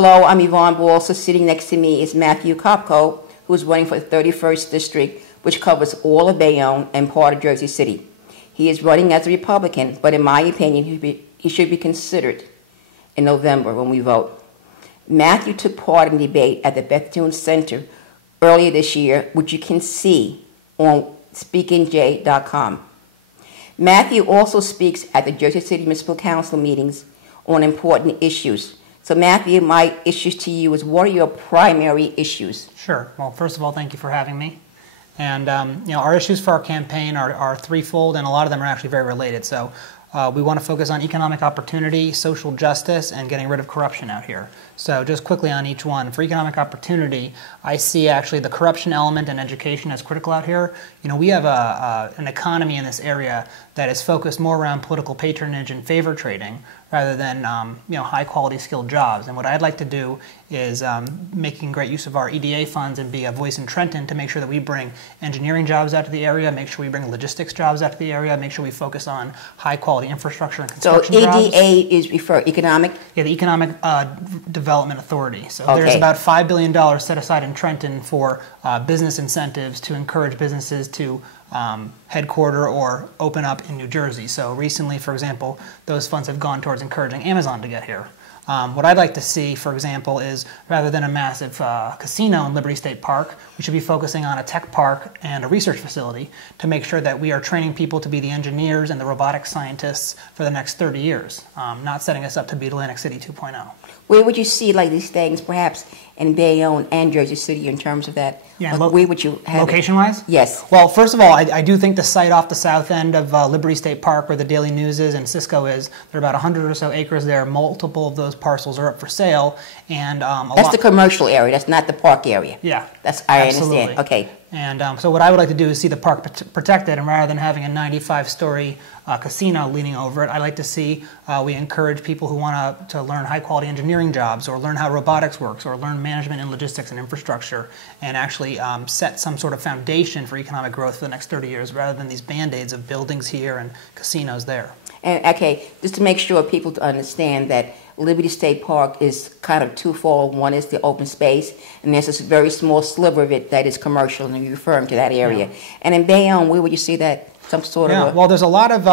Hello, I'm Yvonne Balsa. Sitting next to me is Matthew Kopko, who is running for the 31st District, which covers all of Bayonne and part of Jersey City. He is running as a Republican, but in my opinion, he should be considered in November when we vote. Matthew took part in the debate at the Bethune Center earlier this year, which you can see on speakinj.com. Matthew also speaks at the Jersey City Municipal Council meetings on important issues. So Matthew, my issues to you is, what are your primary issues? Sure. Well, first of all, thank you for having me. And our issues for our campaign are threefold, and a lot of them are actually very related. So we want to focus on economic opportunity, social justice, and getting rid of corruption out here. So just quickly on each one. For economic opportunity, I see actually the corruption element and education as critical out here. We have an economy in this area that is focused more around political patronage and favor trading rather than high-quality skilled jobs. And what I'd like to do is making great use of our EDA funds and be a voice in Trenton to make sure that we bring engineering jobs out to the area, make sure we bring logistics jobs out to the area, make sure we focus on high-quality infrastructure and construction jobs. So EDA is refer economic? Yeah, the Economic Development Authority. So okay. There's about $5 billion set aside in Trenton for business incentives to encourage businesses to headquarter or open up in New Jersey. So recently, for example, those funds have gone towards encouraging Amazon to get here. What I'd like to see, for example, is rather than a massive casino in Liberty State Park, we should be focusing on a tech park and a research facility to make sure that we are training people to be the engineers and the robotic scientists for the next 30 years, not setting us up to be Atlantic City 2.0. Where would you see like these things, perhaps in Bayonne and Jersey City, in terms of that? Yeah, where would you have location-wise? Yes. Well, first of all, I do think the site off the south end of Liberty State Park, where the Daily News is and Cisco is, there are about 100 or so acres there. Multiple of those parcels are up for sale, and that's the commercial area. That's not the park area. Yeah, I absolutely. understand. Okay. And so what I would like to do is see the park protected, and rather than having a 95-story casino leaning over it, I'd like to see we encourage people who want to learn high-quality engineering jobs, or learn how robotics works, or learn management and logistics and infrastructure, and actually set some sort of foundation for economic growth for the next 30 years, rather than these band-aids of buildings here and casinos there. And okay, just to make sure people to understand that Liberty State Park is kind of twofold. One is the open space, and there's this very small sliver of it that is commercial, and you're referring to that area. Yeah. And in Bayonne, where would you see that? Some sort of well, there's a lot of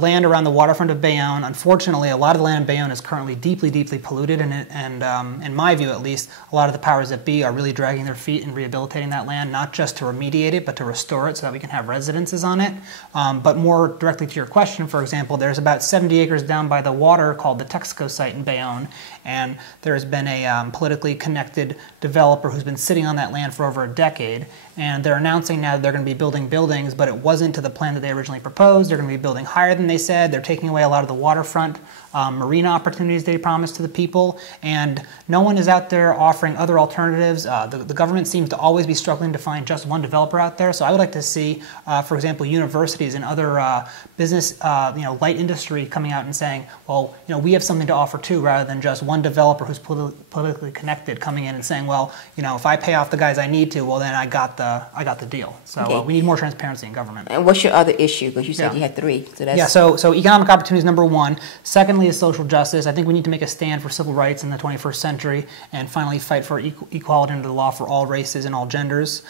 land around the waterfront of Bayonne. Unfortunately, a lot of the land in Bayonne is currently deeply, deeply polluted, and in my view at least, a lot of the powers that be are really dragging their feet in rehabilitating that land, not just to remediate it, but to restore it so that we can have residences on it. But more directly to your question, for example, there's about 70 acres down by the water called the Texaco site in Bayonne, and there's been a politically connected developer who's been sitting on that land for over a decade, and they're announcing now that they're going to be building buildings, but it wasn't to the plan that they originally proposed. They're going to be building higher than they said. They're taking away a lot of the waterfront marina opportunities they promised to the people, and no one is out there offering other alternatives. The government seems to always be struggling to find just one developer out there, so I would like to see, for example, universities and other business, light industry coming out and saying, well, we have something to offer too, rather than just one developer who's politically connected coming in and saying, well, if I pay off the guys I need to, well, then I got the deal. So okay. We need more transparency in government. And what's your other issue? Because you said you had three. So that's... So economic opportunity is number one. Secondly is social justice. I think we need to make a stand for civil rights in the 21st century and finally fight for equality under the law for all races and all genders.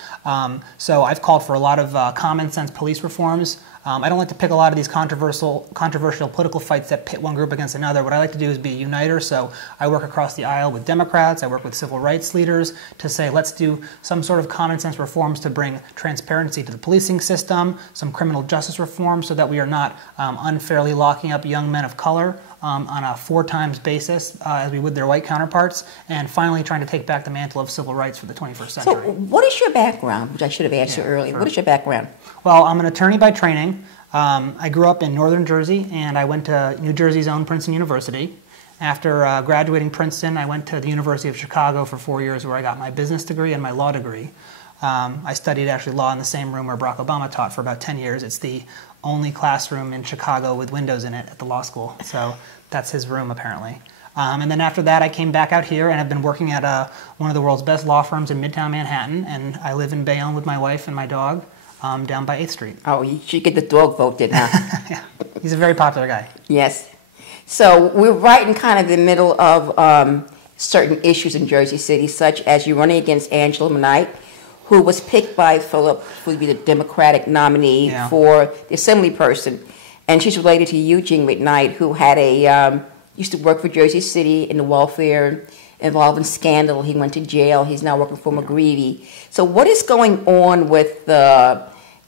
So I've called for a lot of common sense police reforms. I don't like to pick a lot of these controversial political fights that pit one group against another. What I like to do is be a uniter, so I work across the aisle with Democrats, I work with civil rights leaders to say let's do some sort of common sense reforms to bring transparency to the policing system, some criminal justice reforms so that we are not unfairly locking up young men of color on a 4 times basis as we would their white counterparts, and finally trying to take back the mantle of civil rights for the 21st century. So what is your background, which I should have asked you earlier? Sure. What is your background? Well, I'm an attorney by training. I grew up in northern Jersey, and I went to New Jersey's own Princeton University. After graduating Princeton, I went to the University of Chicago for 4 years, where I got my business degree and my law degree. I studied actually law in the same room where Barack Obama taught for about 10 years. It's the only classroom in Chicago with windows in it at the law school. So that's his room, apparently. And then after that, I came back out here and have been working at one of the world's best law firms in Midtown Manhattan. And I live in Bayonne with my wife and my dog down by 8th Street. Oh, you should get the dog voted, huh? Yeah, he's a very popular guy. Yes. So we're right in kind of the middle of certain issues in Jersey City, such as you running against Angela McKnight, who was picked by Philip, who would be the Democratic nominee for the assembly person. And she's related to Eugene McKnight, who had used to work for Jersey City in the welfare involving scandal. He went to jail. He's now working for Mcgreevey. So what is going on with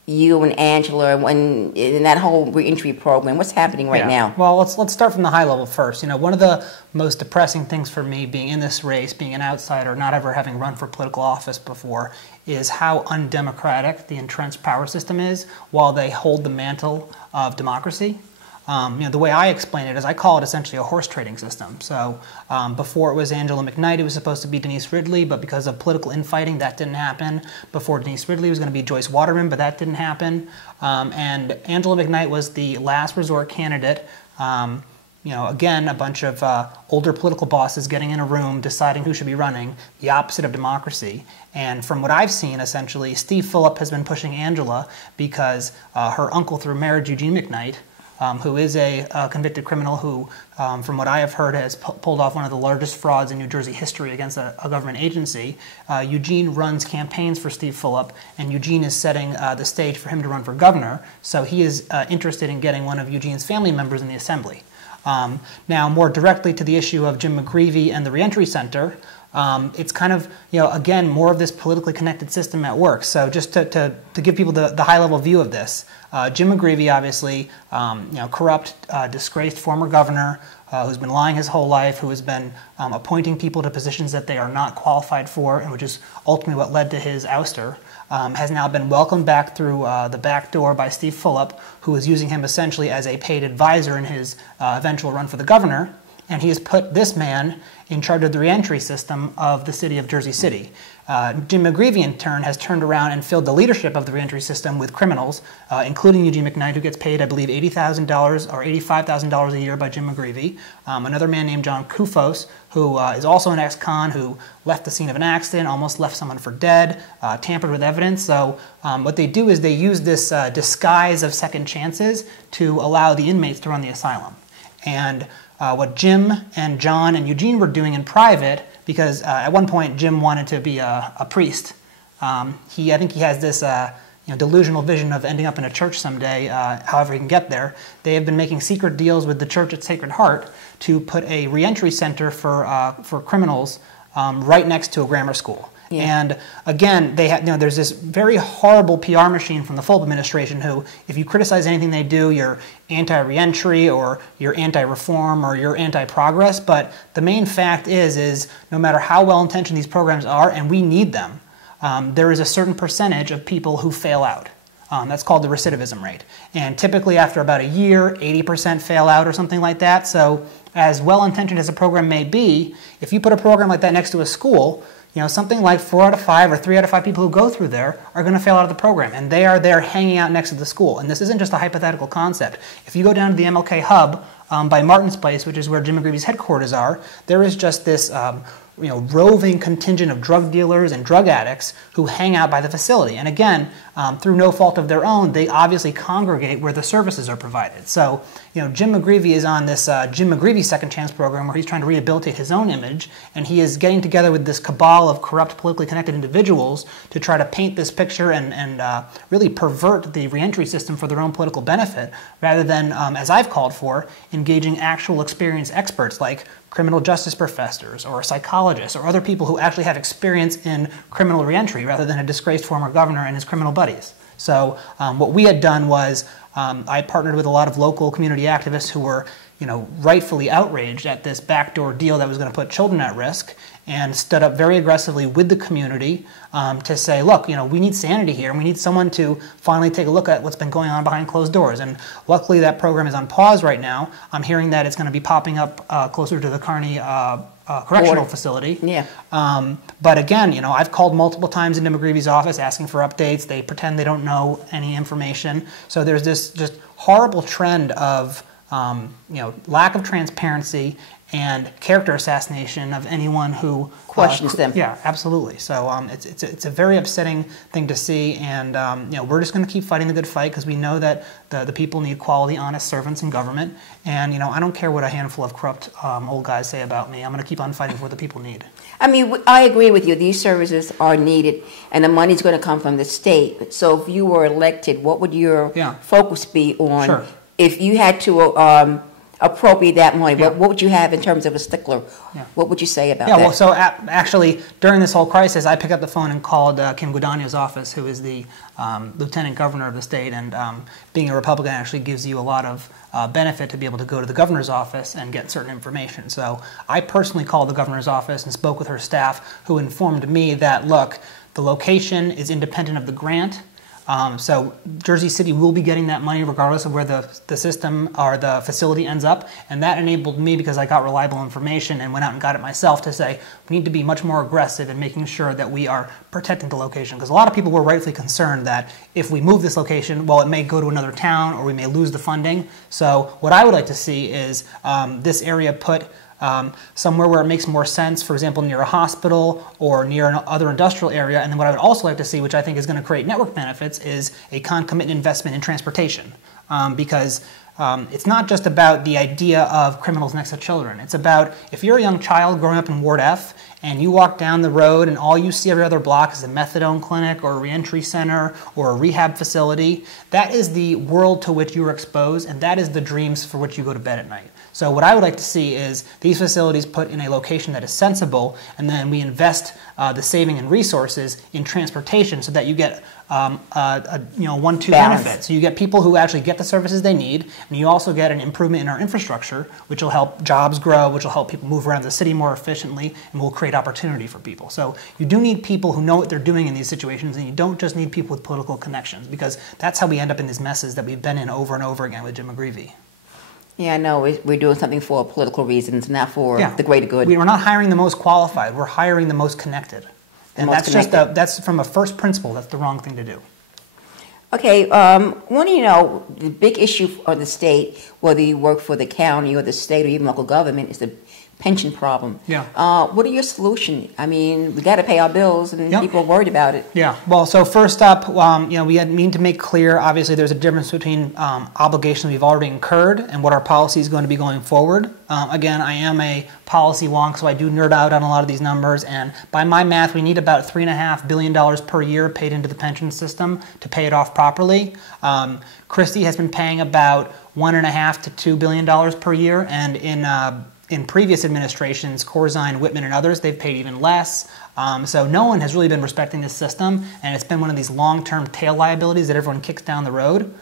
you and Angela in that whole reentry program? What's happening right now? Well, let's start from the high level first. One of the most depressing things for me being in this race, being an outsider, not ever having run for political office before, is how undemocratic the entrenched power system is while they hold the mantle of democracy. The way I explain it is I call it essentially a horse trading system. So before it was Angela McKnight, it was supposed to be Denise Ridley, but because of political infighting, that didn't happen. Before Denise Ridley, it was going to be Joyce Waterman, but that didn't happen. And Angela McKnight was the last resort candidate. Again, a bunch of older political bosses getting in a room, deciding who should be running, the opposite of democracy. And from what I've seen, essentially, Steve Phillip has been pushing Angela because her uncle through marriage, Eugene McKnight, who is a convicted criminal who, from what I have heard, has pulled off one of the largest frauds in New Jersey history against a government agency. Eugene runs campaigns for Steve Phillip, and Eugene is setting the stage for him to run for governor, so he is interested in getting one of Eugene's family members in the assembly. Now, more directly to the issue of Jim Mcgreevey and the Reentry Center, it's kind of, again, more of this politically connected system at work. So just to give people the high-level view of this, Jim Mcgreevey, obviously, corrupt, disgraced former governor who's been lying his whole life, who has been appointing people to positions that they are not qualified for, and which is ultimately what led to his ouster, has now been welcomed back through the back door by Steve Phillip, who is using him essentially as a paid advisor in his eventual run for the governor. And he has put this man in charge of the reentry system of the city of Jersey City. Jim Mcgreevey, in turn, has turned around and filled the leadership of the reentry system with criminals, including Eugene McKnight, who gets paid, I believe, $80,000 or $85,000 a year by Jim Mcgreevey. Another man named John Kufos, who is also an ex-con, who left the scene of an accident, almost left someone for dead, tampered with evidence. So what they do is they use this disguise of second chances to allow the inmates to run the asylum. And what Jim and John and Eugene were doing in private, because at one point Jim wanted to be a priest. I think he has this delusional vision of ending up in a church someday, however he can get there. They have been making secret deals with the church at Sacred Heart to put a reentry center for criminals right next to a grammar school. Yeah. And again, there's this very horrible PR machine from the Fulp administration who, if you criticize anything they do, you're anti-reentry or you're anti-reform or you're anti-progress. But the main fact is no matter how well-intentioned these programs are, and we need them, there is a certain percentage of people who fail out. That's called the recidivism rate. And typically after about a year, 80% fail out or something like that. So as well-intentioned as a program may be, if you put a program like that next to a school, something like 4 out of 5 or 3 out of 5 people who go through there are going to fail out of the program, and they are there hanging out next to the school. And this isn't just a hypothetical concept. If you go down to the MLK Hub by Martin's Place, which is where Jim Mcgreevey's headquarters are, there is just this roving contingent of drug dealers and drug addicts who hang out by the facility. And again, through no fault of their own, they obviously congregate where the services are provided. So, Jim Mcgreevey is on this Jim Mcgreevey Second Chance program where he's trying to rehabilitate his own image, and he is getting together with this cabal of corrupt, politically connected individuals to try to paint this picture and really pervert the reentry system for their own political benefit, rather than, as I've called for, engaging actual experienced experts like criminal justice professors or psychologists or other people who actually have experience in criminal reentry rather than a disgraced former governor and his criminal buddies. So what we had done was I partnered with a lot of local community activists who were rightfully outraged at this backdoor deal that was going to put children at risk, and stood up very aggressively with the community to say, look, we need sanity here, and we need someone to finally take a look at what's been going on behind closed doors. And luckily that program is on pause right now. I'm hearing that it's going to be popping up closer to the Kearney correctional facility. Yeah. But again, I've called multiple times into Mcgreevey's office asking for updates. They pretend they don't know any information. So there's this just horrible trend of lack of transparency and character assassination of anyone who questions them. Yeah, absolutely. So it's a very upsetting thing to see, and we're just going to keep fighting the good fight because we know that the people need quality, honest servants in government. And I don't care what a handful of corrupt old guys say about me. I'm going to keep on fighting for what the people need. I mean, I agree with you. These services are needed, and the money's going to come from the state. So if you were elected, what would your focus be on? Sure. If you had to appropriate that money, what would you have in terms of a stickler? What would you say about that? Well, so actually, during this whole crisis, I picked up the phone and called Kim Guadagno's office, who is the lieutenant governor of the state, and being a Republican actually gives you a lot of benefit to be able to go to the governor's office and get certain information. So I personally called the governor's office and spoke with her staff, who informed me that, look, the location is independent of the grant. So Jersey City will be getting that money regardless of where the system or the facility ends up, and that enabled me, because I got reliable information and went out and got it myself, to say we need to be much more aggressive in making sure that we are protecting the location, because a lot of people were rightfully concerned that if we move this location, well, it may go to another town or we may lose the funding. So what I would like to see is this area put somewhere where it makes more sense, for example, near a hospital or near another industrial area. And then what I would also like to see, which I think is going to create network benefits, is a concomitant investment in transportation. Because it's not just about the idea of criminals next to children. It's about, if you're a young child growing up in Ward F and you walk down the road and all you see every other block is a methadone clinic or a reentry center or a rehab facility, that is the world to which you are exposed, and that is the dreams for which you go to bed at night. So what I would like to see is these facilities put in a location that is sensible, and then we invest the saving and resources in transportation so that you get one-two benefit. So you get people who actually get the services they need, and you also get an improvement in our infrastructure, which will help jobs grow, which will help people move around the city more efficiently, and will create opportunity for people. So you do need people who know what they're doing in these situations, and you don't just need people with political connections, because that's how we end up in these messes that we've been in over and over again with Jim Mcgreevey. Yeah, I know. We're doing something for political reasons, not for the greater good. We're not hiring the most qualified. We're hiring the most connected. And that's from a first principle. That's the wrong thing to do. Okay, the big issue of the state, whether you work for the county or the state or even local government, is the pension problem. Yeah. What are your solutions? I mean, we got to pay our bills, and people are worried about it. Yeah. Well, so first up, we need to make clear. Obviously, there's a difference between obligations we've already incurred and what our policy is going to be going forward. Again, I am a policy wonk, so I do nerd out on a lot of these numbers. And by my math, we need about $3.5 billion per year paid into the pension system to pay it off properly. Christie has been paying about $1.5 to $2 billion per year, and in previous administrations, Corzine, Whitman, and others, they've paid even less. So no one has really been respecting this system, and it's been one of these long-term tail liabilities that everyone kicks down the road.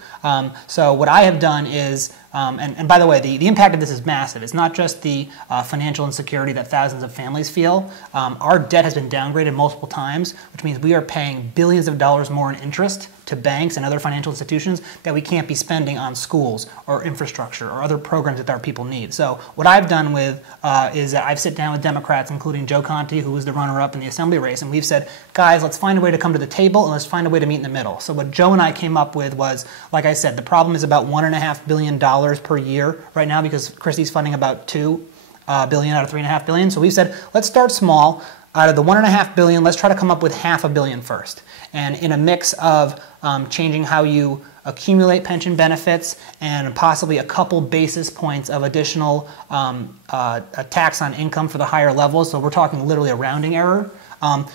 So what I have done is, and by the way, the impact of this is massive. It's not just the financial insecurity that thousands of families feel. Our debt has been downgraded multiple times, which means we are paying billions of dollars more in interest to banks and other financial institutions that we can't be spending on schools or infrastructure or other programs that our people need. So what I've done is that I've sit down with Democrats, including Joe Conte, who was the runner-up in the assembly race, and we've said, guys, let's find a way to come to the table and let's find a way to meet in the middle. So what Joe and I came up with was, like I said, the problem is about $1.5 billion per year right now, because Christie's funding about $2 billion out of $3.5 billion. So we said, let's start small. Out of the $1.5 billion, let's try to come up with $500 million first. And in a mix of changing how you accumulate pension benefits and possibly a couple basis points of additional a tax on income for the higher levels. So we're talking literally a rounding error.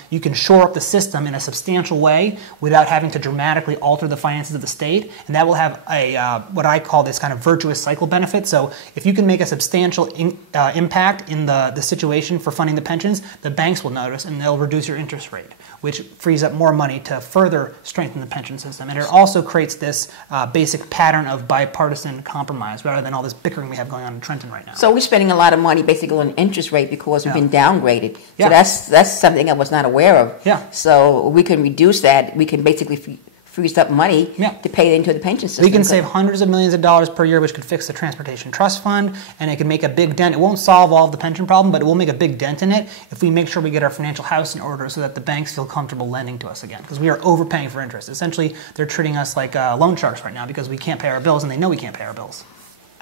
You can shore up the system in a substantial way without having to dramatically alter the finances of the state, and that will have a what I call this kind of virtuous cycle benefit. So if you can make a substantial impact in the situation for funding the pensions, the banks will notice and they'll reduce your interest rate, which frees up more money to further strengthen the pension system. And it also creates this basic pattern of bipartisan compromise rather than all this bickering we have going on in Trenton right now. So we're spending a lot of money basically on interest rate because we've been downgraded. So that's something I was not aware of. Yeah. So we can reduce that. We can basically frees up money to pay into the pension system. We can save hundreds of millions of dollars per year, which could fix the Transportation Trust Fund, and it can make a big dent. It won't solve all of the pension problem, but it will make a big dent in it if we make sure we get our financial house in order so that the banks feel comfortable lending to us again, because we are overpaying for interest. Essentially, they're treating us like loan sharks right now because we can't pay our bills, and they know we can't pay our bills.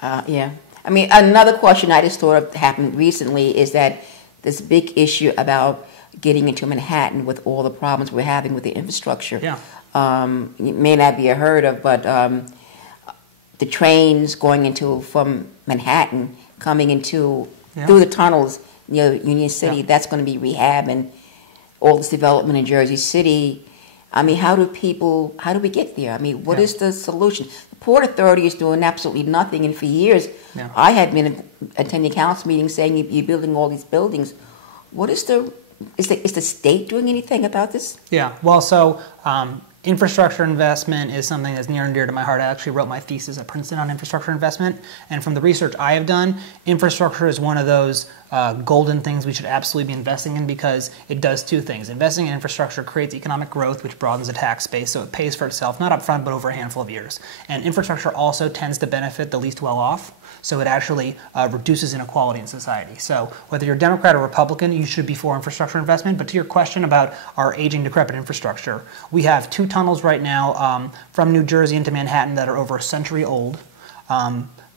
Yeah. I mean, another question I just thought of happened recently is that this big issue about getting into Manhattan with all the problems we're having with the infrastructure. Yeah. It may not be heard of, but the trains going from Manhattan, coming into through the tunnels near Union City, that's going to be rehab, and all this development in Jersey City. I mean, how do we get there? I mean, what is the solution? The Port Authority is doing absolutely nothing, and for years, I had been attending council meetings saying you're building all these buildings. What is is the state doing anything about this? Yeah, well, so infrastructure investment is something that's near and dear to my heart. I actually wrote my thesis at Princeton on infrastructure investment, and from the research I have done, infrastructure is one of those golden things we should absolutely be investing in because it does two things. Investing in infrastructure creates economic growth, which broadens the tax base, so it pays for itself, not up front, but over a handful of years. And infrastructure also tends to benefit the least well-off, so it actually reduces inequality in society. So whether you're Democrat or Republican, you should be for infrastructure investment. But to your question about our aging, decrepit infrastructure, we have two tunnels right now from New Jersey into Manhattan that are over a century old.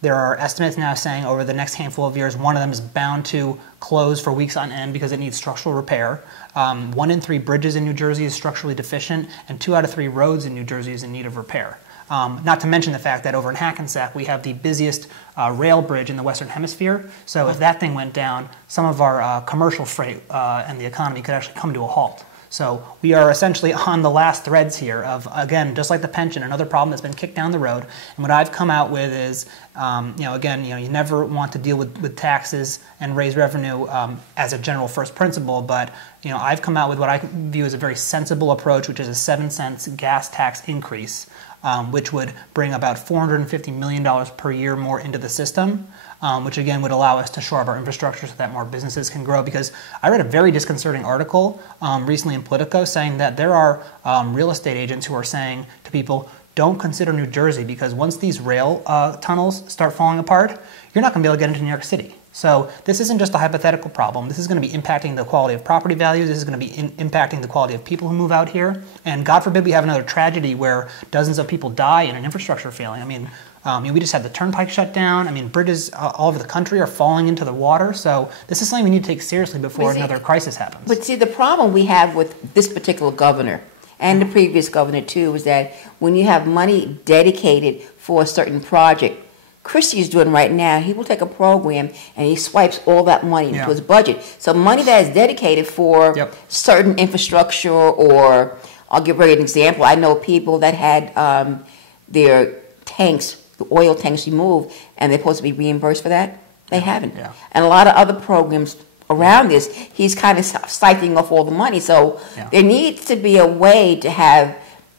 There are estimates now saying over the next handful of years, one of them is bound to close for weeks on end because it needs structural repair. 1 in 3 bridges in New Jersey is structurally deficient, and 2 out of 3 roads in New Jersey is in need of repair. Not to mention the fact that over in Hackensack we have the busiest rail bridge in the Western Hemisphere. So if that thing went down, some of our commercial freight and the economy could actually come to a halt. So we are essentially on the last threads here of, again, just like the pension, another problem that's been kicked down the road. And what I've come out with is, you never want to deal with taxes and raise revenue as a general first principle, but I've come out with what I view as a very sensible approach, which is a 7 cents gas tax increase, which would bring about $450 million per year more into the system, which again would allow us to shore up our infrastructure so that more businesses can grow. Because I read a very disconcerting article recently in Politico saying that there are real estate agents who are saying to people, don't consider New Jersey because once these rail tunnels start falling apart, you're not going to be able to get into New York City. So this isn't just a hypothetical problem. This is going to be impacting the quality of property values. This is going to be impacting the quality of people who move out here. And God forbid we have another tragedy where dozens of people die in an infrastructure failing. I mean, we just had the turnpike shut down. I mean, bridges all over the country are falling into the water. So this is something we need to take seriously before another crisis happens. But see, the problem we have with this particular governor and the previous governor too is that when you have money dedicated for a certain project, Christie is doing right now, he will take a program and he swipes all that money into his budget. So money that is dedicated for certain infrastructure, or I'll give you an example. I know people that had their tanks, the oil tanks removed, and they're supposed to be reimbursed for that. They haven't. And a lot of other programs around this, he's kind of siphoning off all the money. So there needs to be a way to have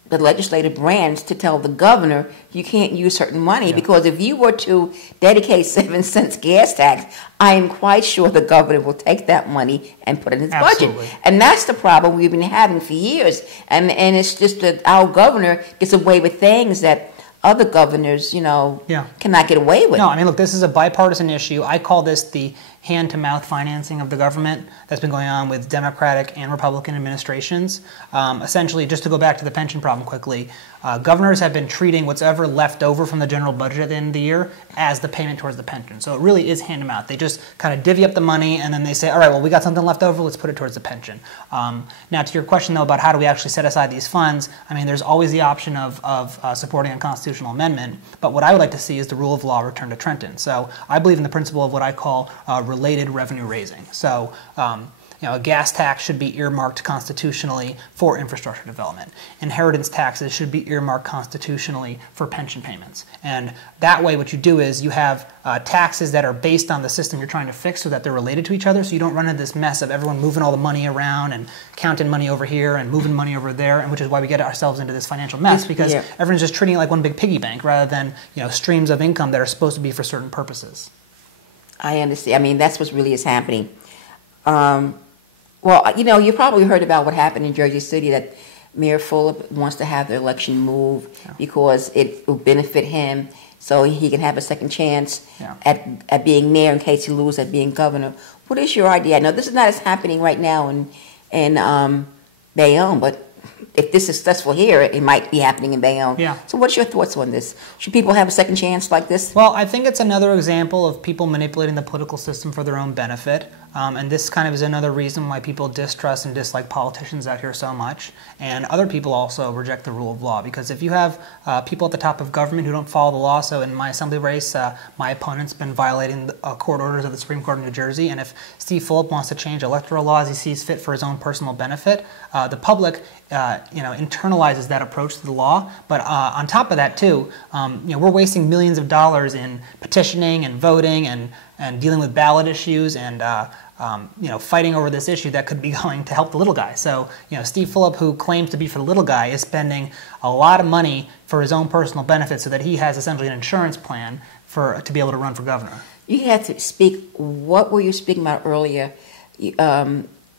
the legislative branch to tell the governor you can't use certain money, because if you were to dedicate 7 cents gas tax, I am quite sure the governor will take that money and put it in his budget. And that's the problem we've been having for years. And it's just that our governor gets away with things that other governors, cannot get away with. No, I mean, look, this is a bipartisan issue. I call this the hand-to-mouth financing of the government that's been going on with Democratic and Republican administrations. Essentially, just to go back to the pension problem quickly, governors have been treating what's ever left over from the general budget at the end of the year as the payment towards the pension. So it really is hand-to-mouth. They just kind of divvy up the money and then they say, all right, well, we got something left over, let's put it towards the pension. Now, to your question, though, about how do we actually set aside these funds, I mean, there's always the option of supporting a constitutional amendment, but what I would like to see is the rule of law return to Trenton. So I believe in the principle of what I call related revenue raising. So a gas tax should be earmarked constitutionally for infrastructure development. Inheritance taxes should be earmarked constitutionally for pension payments. And that way what you do is you have taxes that are based on the system you're trying to fix so that they're related to each other, so you don't run into this mess of everyone moving all the money around and counting money over here and moving money over there, and which is why we get ourselves into this financial mess, because everyone's just treating it like one big piggy bank rather than streams of income that are supposed to be for certain purposes. I understand. I mean, that's what really is happening. Well, you probably heard about what happened in Jersey City, that Mayor Fulop wants to have the election move because it will benefit him, so he can have a second chance at being mayor in case he loses at being governor. What is your idea? I know this is not as happening right now in Bayonne, but if this is successful here, it might be happening in Bayonne. Yeah. So what's your thoughts on this? Should people have a second chance like this? Well, I think it's another example of people manipulating the political system for their own benefit. And this kind of is another reason why people distrust and dislike politicians out here so much. And other people also reject the rule of law. Because if you have people at the top of government who don't follow the law, so in my assembly race, my opponent's been violating court orders of the Supreme Court of New Jersey, and if Steve Fulop wants to change electoral law as he sees fit for his own personal benefit, the public internalizes that approach to the law. But on top of that, too, we're wasting millions of dollars in petitioning and voting and dealing with ballot issues and fighting over this issue that could be going to help the little guy. So, Steve Fulop, who claims to be for the little guy, is spending a lot of money for his own personal benefit so that he has essentially an insurance plan to be able to run for governor. You had to speak. What were you speaking about earlier?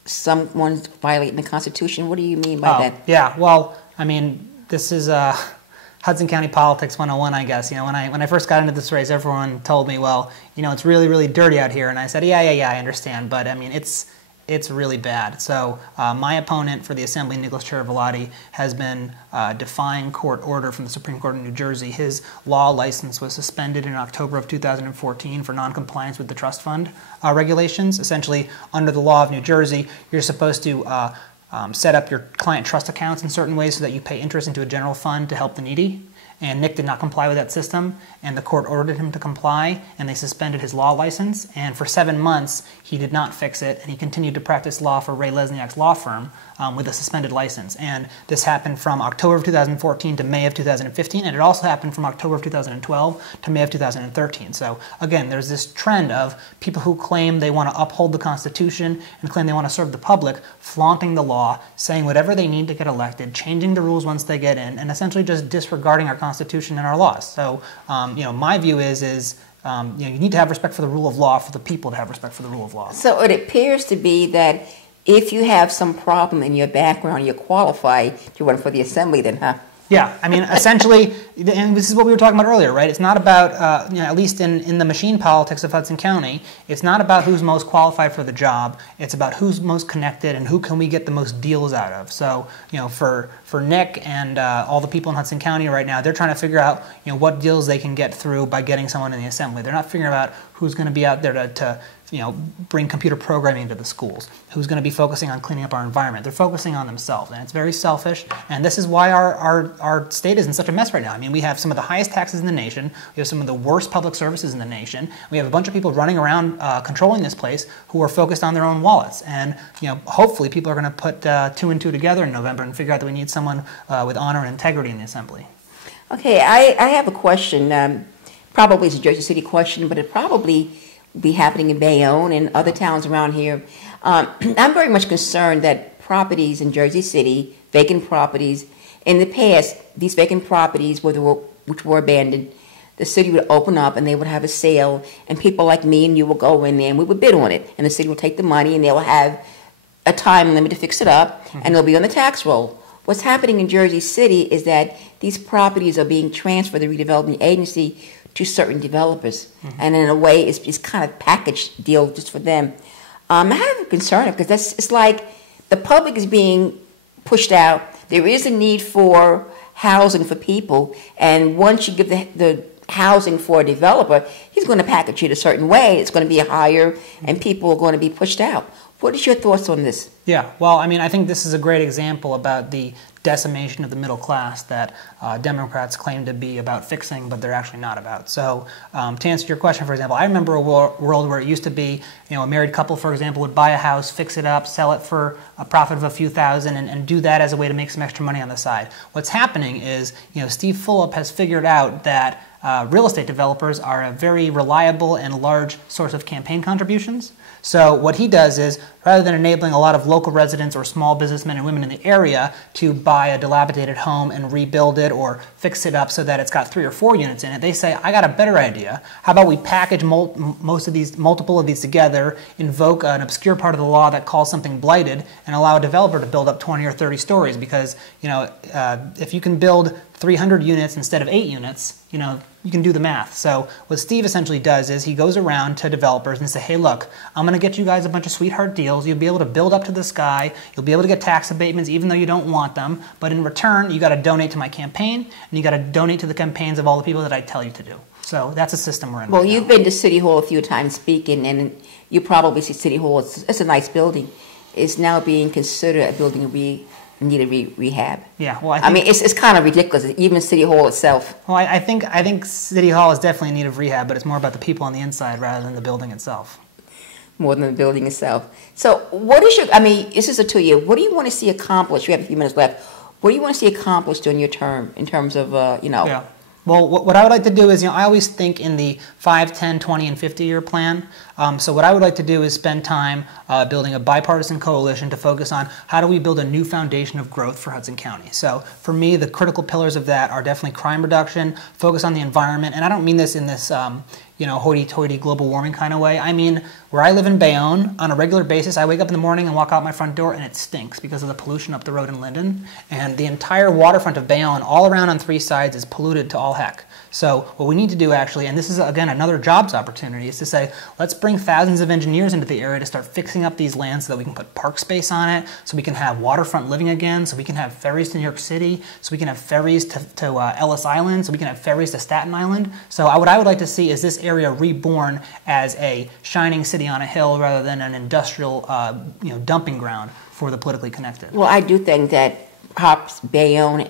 Someone's violating the Constitution. What do you mean by that? Yeah, well, I mean, this is Hudson County Politics 101, I guess. When I first got into this race, everyone told me, well, it's really, really dirty out here. And I said, yeah, I understand. But, I mean, it's really bad. So my opponent for the Assembly, Nicholas Chervalotti, has been defying court order from the Supreme Court of New Jersey. His law license was suspended in October of 2014 for noncompliance with the trust fund regulations. Essentially, under the law of New Jersey, you're supposed to set up your client trust accounts in certain ways so that you pay interest into a general fund to help the needy. And Nick did not comply with that system, and the court ordered him to comply, and they suspended his law license. And for 7 months, he did not fix it, and he continued to practice law for Ray Lesniak's law firm with a suspended license. And this happened from October of 2014 to May of 2015, and it also happened from October of 2012 to May of 2013. So again, there's this trend of people who claim they want to uphold the Constitution and claim they want to serve the public, flaunting the law, saying whatever they need to get elected, changing the rules once they get in, and essentially just disregarding our Constitution and our laws. So, my view is you need to have respect for the rule of law for the people to have respect for the rule of law. So it appears to be that if you have some problem in your background, you're qualified to run for the Assembly then, huh? Yeah, I mean, essentially, and this is what we were talking about earlier, right? It's not about, at least in the machine politics of Hudson County, it's not about who's most qualified for the job. It's about who's most connected and who can we get the most deals out of. So, for Nick and all the people in Hudson County right now, they're trying to figure out, what deals they can get through by getting someone in the Assembly. They're not figuring out who's going to be out there to bring computer programming into the schools, who's going to be focusing on cleaning up our environment. They're focusing on themselves, and it's very selfish, and this is why our state is in such a mess right now. I mean, we have some of the highest taxes in the nation, we have some of the worst public services in the nation, we have a bunch of people running around controlling this place who are focused on their own wallets, and hopefully people are going to put 2 and 2 together in November and figure out that we need someone with honor and integrity in the Assembly. Okay, I have a question. Probably it's a Jersey City question, but it probably be happening in Bayonne and other towns around here. I'm very much concerned that properties in Jersey City, vacant properties, in the past, these vacant properties which were abandoned, the city would open up and they would have a sale, and people like me and you will go in there and we would bid on it, and the city will take the money and they will have a time limit to fix it up, and it'll be on the tax roll. What's happening in Jersey City is that these properties are being transferred to the redevelopment agency to certain developers, and in a way, it's kind of packaged deal just for them. I have a concern because it's like the public is being pushed out. There is a need for housing for people, and once you give the housing for a developer, he's going to package it a certain way. It's going to be higher, and people are going to be pushed out. What is your thoughts on this? Yeah, well, I mean, I think this is a great example about the decimation of the middle class that Democrats claim to be about fixing, but they're actually not about. So to answer your question, for example, I remember a world where it used to be, a married couple, for example, would buy a house, fix it up, sell it for a profit of a few thousand, and do that as a way to make some extra money on the side. What's happening is, Steve Fulop has figured out that real estate developers are a very reliable and large source of campaign contributions. So what he does is, rather than enabling a lot of local residents or small businessmen and women in the area to buy a dilapidated home and rebuild it or fix it up so that it's got 3 or 4 units in it, they say, I got a better idea. How about we package multiple of these together, invoke an obscure part of the law that calls something blighted, and allow a developer to build up 20 or 30 stories? Because, if you can build 300 units instead of 8 units, you know, you can do the math. So what Steve essentially does is he goes around to developers and says, hey, look, I'm going to get you guys a bunch of sweetheart deals. You'll be able to build up to the sky. You'll be able to get tax abatements even though you don't want them. But in return, you got to donate to my campaign, and you got to donate to the campaigns of all the people that I tell you to do. So that's a system we're in. Well, right you've now. been to City Hall a few times speaking, and you probably see City Hall. It's a nice building. It's now being considered a building needed rehab. Yeah, well, I mean, it's kind of ridiculous. Even City Hall itself. Well, I think City Hall is definitely in need of rehab, but it's more about the people on the inside rather than the building itself. More than the building itself. So, what is your? I mean, this is a 2-year. What do you want to see accomplished? You have a few minutes left. What do you want to see accomplished during your term in terms of, you know? Yeah. Well, what I would like to do is, you know, I always think in the 5, 10, 20, and 50-year plan. So what I would like to do is spend time building a bipartisan coalition to focus on how do we build a new foundation of growth for Hudson County. So for me, the critical pillars of that are definitely crime reduction, focus on the environment, and I don't mean this in this you know, hoity-toity global warming kind of way. I mean, where I live in Bayonne, on a regular basis, I wake up in the morning and walk out my front door and it stinks because of the pollution up the road in Linden. And the entire waterfront of Bayonne, all around on 3 sides, is polluted to all heck. So what we need to do actually, and this is again another jobs opportunity, is to say, let's bring thousands of engineers into the area to start fixing up these lands so that we can put park space on it, so we can have waterfront living again, so we can have ferries to New York City, so we can have ferries to Ellis Island, so we can have ferries to Staten Island. So what I would like to see is this area reborn as a shining city on a hill rather than an industrial you know, dumping ground for the politically connected. Well, I do think that perhaps Bayonne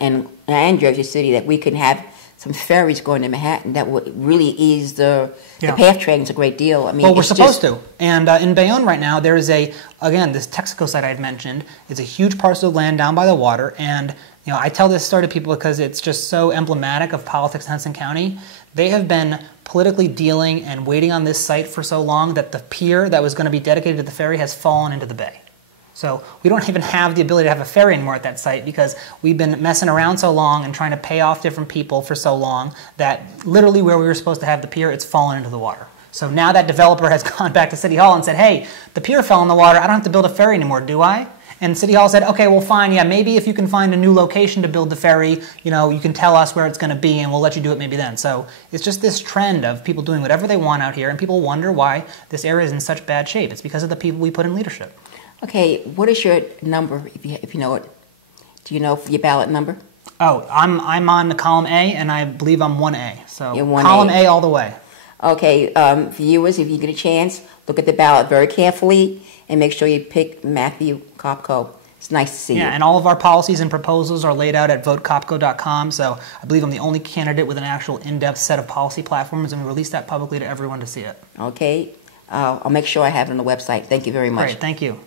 and Jersey City, that we can have some ferries going to Manhattan that would really ease the path trains a great deal. I mean, well, we're supposed to. And in Bayonne right now, there is again, this Texaco site I had mentioned is a huge parcel of land down by the water. And you know, I tell this story to people because it's just so emblematic of politics in Hudson County. They have been politically dealing and waiting on this site for so long that the pier that was going to be dedicated to the ferry has fallen into the bay. So we don't even have the ability to have a ferry anymore at that site because we've been messing around so long and trying to pay off different people for so long that literally where we were supposed to have the pier, it's fallen into the water. So now that developer has gone back to City Hall and said, hey, the pier fell in the water, I don't have to build a ferry anymore, do I? And City Hall said, okay, well fine, yeah, maybe if you can find a new location to build the ferry, you know, you can tell us where it's going to be and we'll let you do it maybe then. So it's just this trend of people doing whatever they want out here, and people wonder why this area is in such bad shape. It's because of the people we put in leadership. Okay, what is your number, if you know it? Do you know your ballot number? Oh, I'm on the column A, and I believe I'm 1A. So column A all the way. Okay, viewers, if you get a chance, look at the ballot very carefully and make sure you pick Matthew Kopko. It's nice to see you. Yeah, and all of our policies and proposals are laid out at votecopco.com, so I believe I'm the only candidate with an actual in-depth set of policy platforms, and we release that publicly to everyone to see it. Okay, I'll make sure I have it on the website. Thank you very much. Great, thank you.